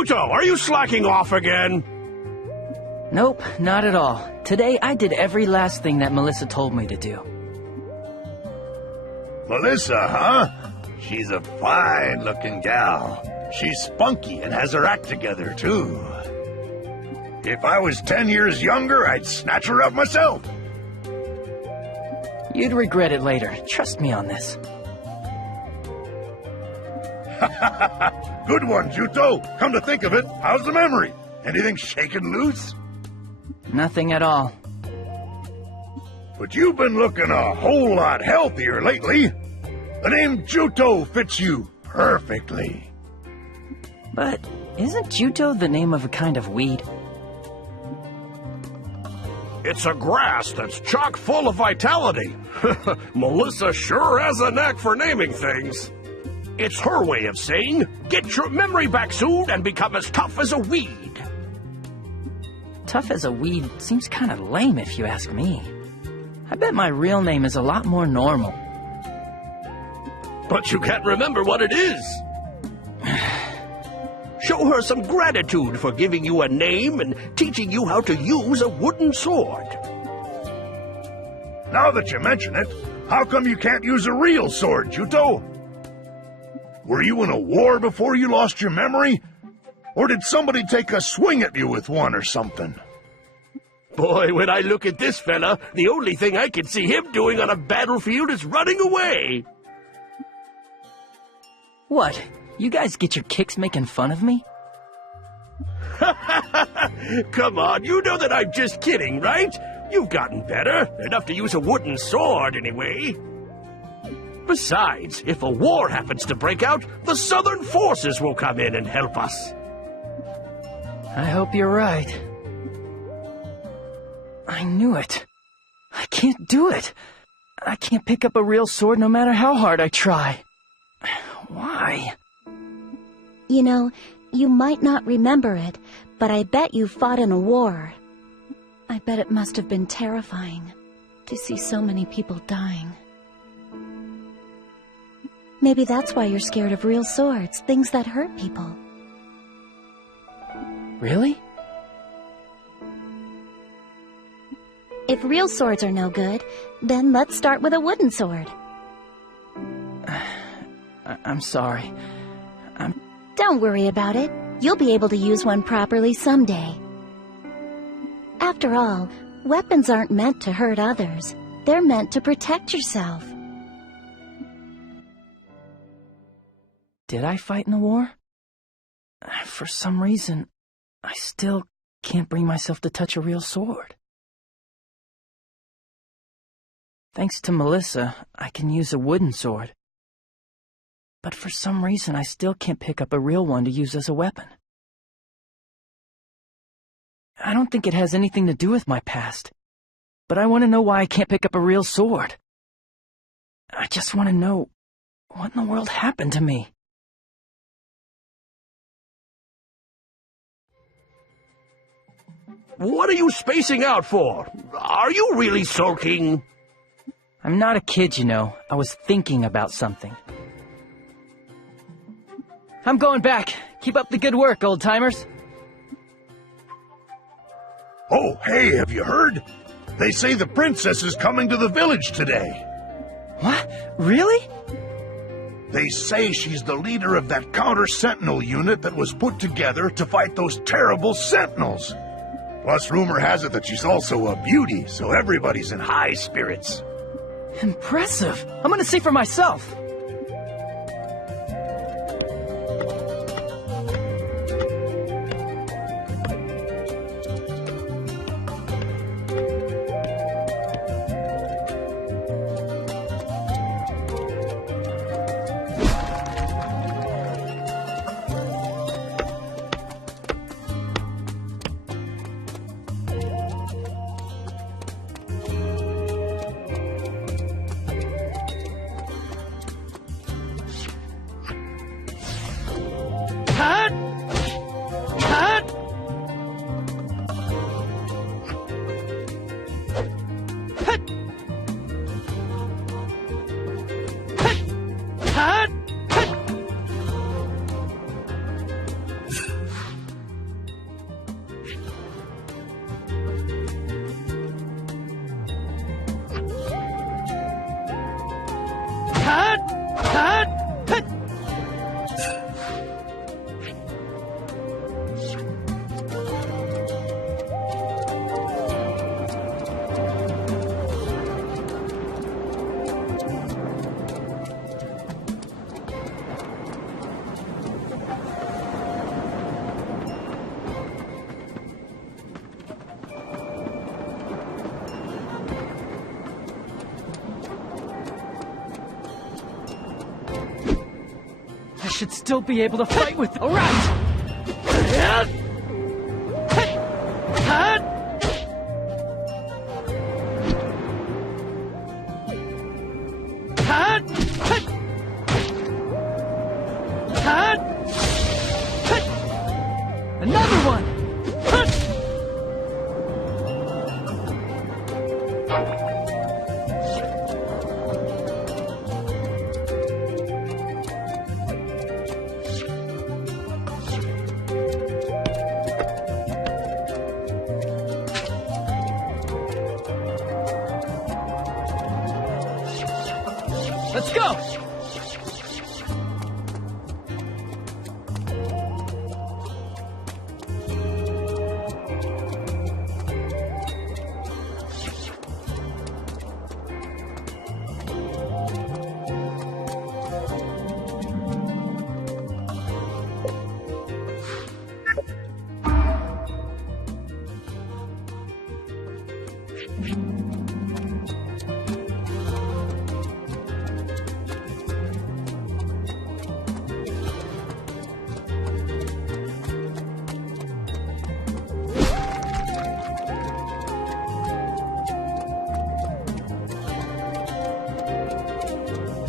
Juto, are you slacking off again? Nope, not at all. Today I did every last thing that Melissa told me to do. Melissa, huh? She's a fine-looking gal. She's spunky and has her act together, too. If I was 10 years younger, I'd snatch her up myself. You'd regret it later. Trust me on this. Good one, Juto. Come to think of it, how's the memory? Anything shaken loose? Nothing at all. But you've been looking a whole lot healthier lately. The name Juto fits you perfectly. But isn't Juto the name of a kind of weed? It's a grass that's chock full of vitality. Melissa sure has a knack for naming things. It's her way of saying, get your memory back soon and become as tough as a weed. Tough as a weed seems kind of lame if you ask me. I bet my real name is a lot more normal. But you can't remember what it is. Show her some gratitude for giving you a name and teaching you how to use a wooden sword. Now that you mention it, how come you can't use a real sword, Juto? Were you in a war before you lost your memory? Or did somebody take a swing at you with one or something? Boy, when I look at this fella, the only thing I can see him doing on a battlefield is running away. What? You guys get your kicks making fun of me? Come on, you know that I'm just kidding, right? You've gotten better, enough to use a wooden sword anyway. Besides, if a war happens to break out, the Southern forces will come in and help us. I hope you're right. I knew it. I can't do it. I can't pick up a real sword no matter how hard I try. Why? You know, you might not remember it, but I bet you fought in a war. I bet it must have been terrifying to see so many people dying. Maybe that's why you're scared of real swords, things that hurt people. Really? If real swords are no good, then let's start with a wooden sword. I'm sorry. Don't worry about it. You'll be able to use one properly someday. After all, weapons aren't meant to hurt others. They're meant to protect yourself. Did I fight in the war? For some reason, I still can't bring myself to touch a real sword. Thanks to Melissa, I can use a wooden sword. But for some reason, I still can't pick up a real one to use as a weapon. I don't think it has anything to do with my past, but I want to know why I can't pick up a real sword. I just want to know what in the world happened to me. What are you spacing out for? Are you really sulking? I'm not a kid, you know. I was thinking about something. I'm going back. Keep up the good work, old-timers. Oh, hey, have you heard? They say the princess is coming to the village today. What? Really? They say she's the leader of that counter-sentinel unit that was put together to fight those terrible sentinels. Plus, rumor has it that she's also a beauty, so everybody's in high spirits. Impressive. I'm gonna see for myself. should still be able to fight with... All right! Another one! Let's go!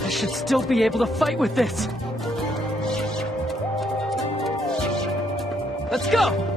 I should still be able to fight with this. Let's go!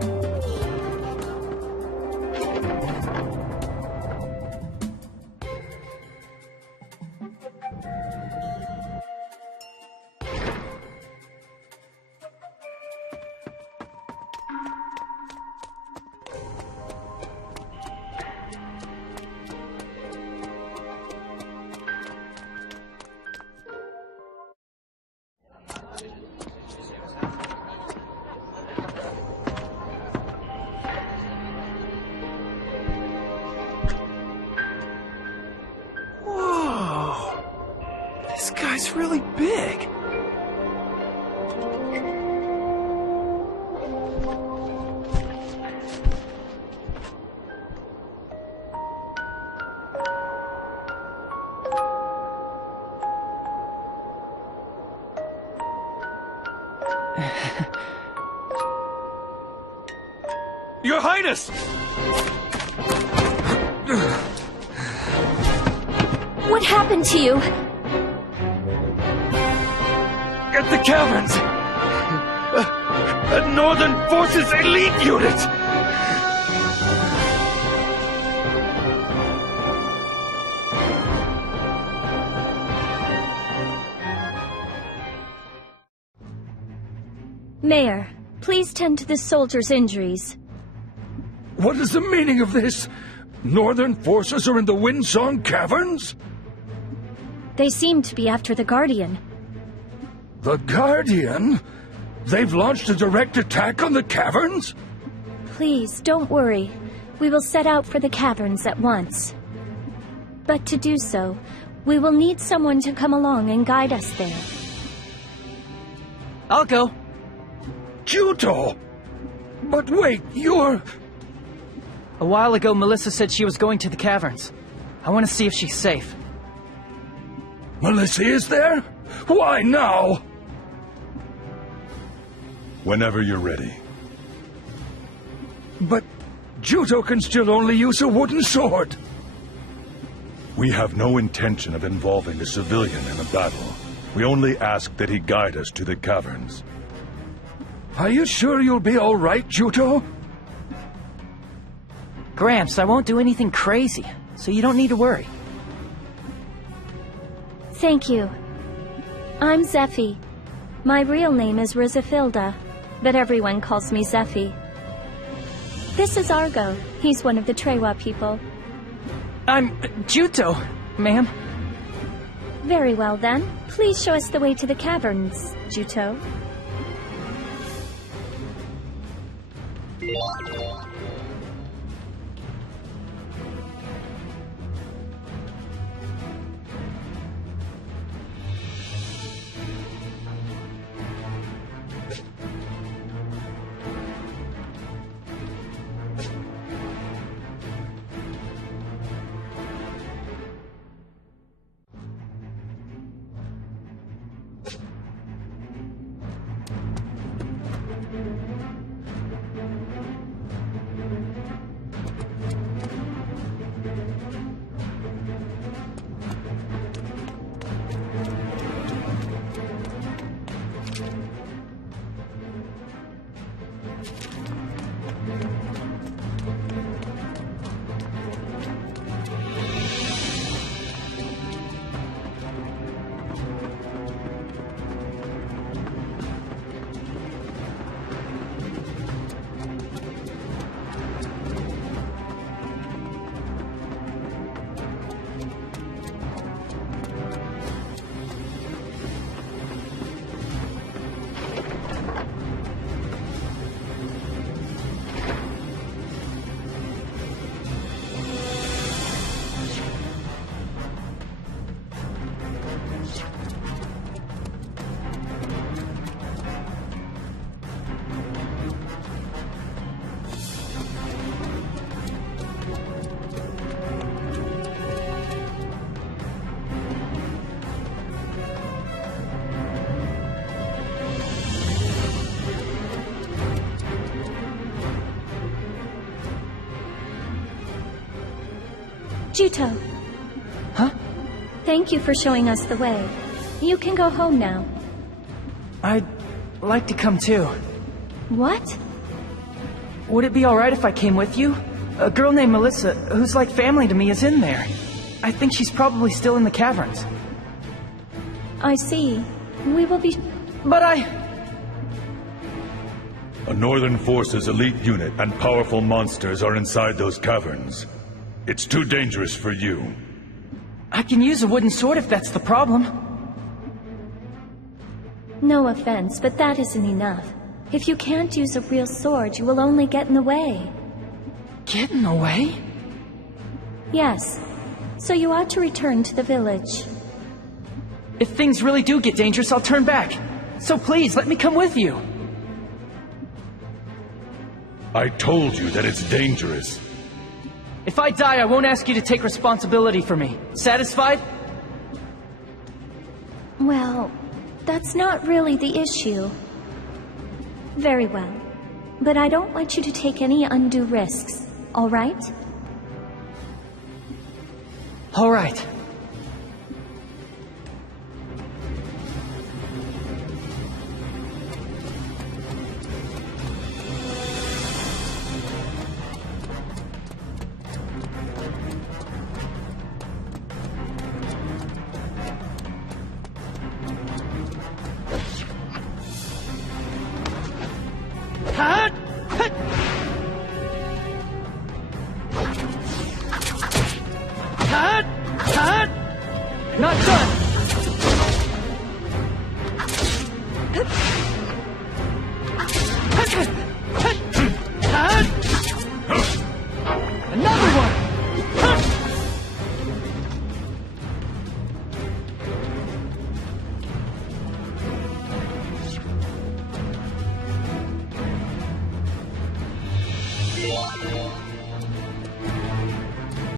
This guy's really big. Your Highness! What happened to you? At the caverns! A Northern Forces elite unit! Mayor, please tend to the soldier's injuries. What is the meaning of this? Northern Forces are in the Windsong Caverns? They seem to be after the Guardian. The Guardian? They've launched a direct attack on the caverns? Please, don't worry. We will set out for the caverns at once. But to do so, we will need someone to come along and guide us there. I'll go. Juto! But wait, you're... A while ago, Melissa said she was going to the caverns. I want to see if she's safe. Melissa is there? Why now? Whenever you're ready. But Juto can still only use a wooden sword. We have no intention of involving a civilian in a battle. We only ask that he guide us to the caverns. Are you sure you'll be all right, Juto? Gramps, I won't do anything crazy, so you don't need to worry. Thank you. I'm Zephy. My real name is Rizafilda, but everyone calls me Zephy. This is Argo. He's one of the Trewa people. I'm Juto, ma'am. Very well then. Please show us the way to the caverns, Juto. Juto, Huh? thank you for showing us the way. You can go home now. I'd like to come too. What? Would it be alright if I came with you? A girl named Melissa, who's like family to me, is in there. I think she's probably still in the caverns. I see. We will be... But A Northern Forces elite unit and powerful monsters are inside those caverns. It's too dangerous for you. I can use a wooden sword if that's the problem. No offense, but that isn't enough. If you can't use a real sword, you will only get in the way. Get in the way? Yes. So you ought to return to the village. If things really do get dangerous, I'll turn back. So please, let me come with you. I told you that it's dangerous. If I die, I won't ask you to take responsibility for me. Satisfied? Well, that's not really the issue. Very well. But I don't want you to take any undue risks, all right? All right. Not done!